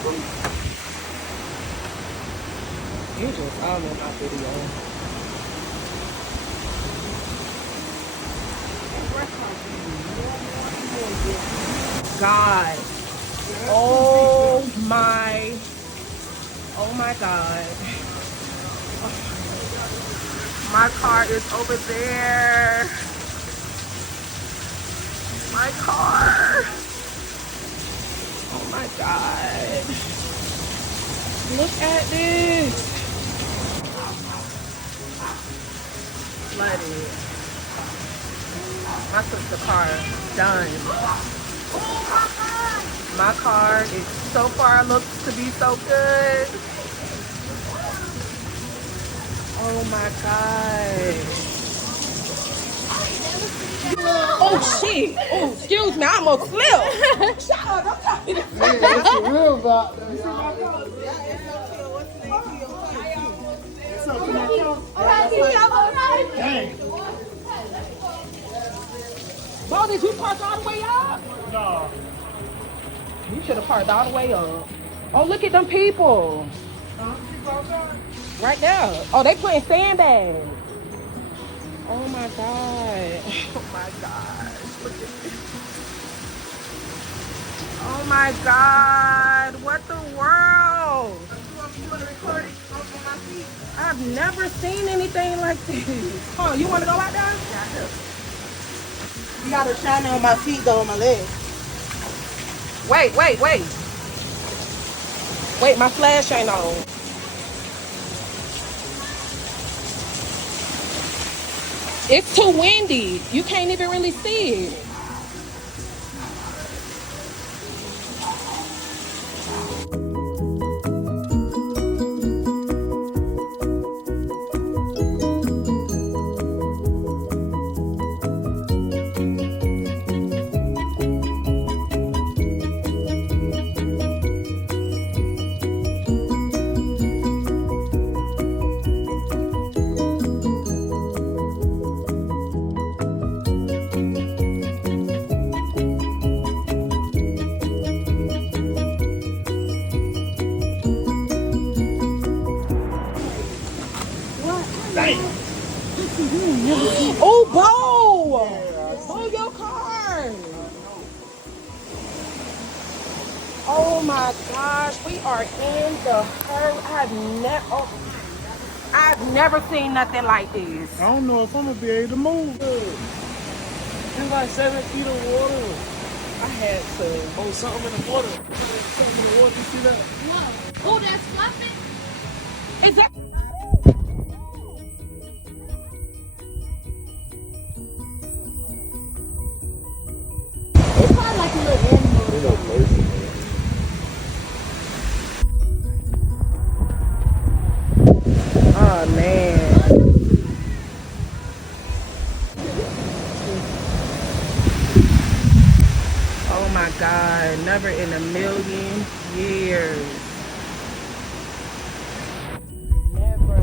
You just all in my video. God. Oh my God. My car is over there. My car. Oh my God. Look at this. Flooded. My sister's car done. My car is so far looks to be so good. Oh my God. Oh shit. Oh, excuse me, I almost slipped. Shut up, I'm talking. Hey, that's the real vibe. Dang. Bo, did you park all the way up? No. You should have parked all the way up. Oh, look at them people. Right there. Oh, they putting sandbags. Oh my God. Oh my God. Look at this. Oh my God. What the world? I've never seen anything like this. Oh, you want to go out there? Yeah. You gotta shine on my feet though, on my legs. Wait. Wait, my flash ain't on. It's too windy. You can't even really see it. Oh, Bo! Bo, your car! Oh my gosh, we are in the hurry. I've never seen nothing like this. I don't know if I'm gonna be able to move. It's like 7 feet of water. I had to. Oh, something in the water. Something in the water. You see that? Whoa. Oh, that's fluffy? Is that? It's probably like a little animal. Oh man. Oh my God, never in a million years. Never.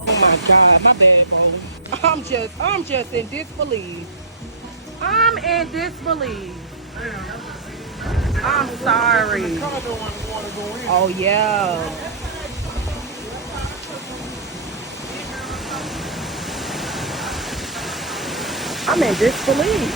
Oh my God, my bad, bro. I'm just in disbelief. I'm in disbelief. I'm sorry. Oh yeah. I'm in disbelief.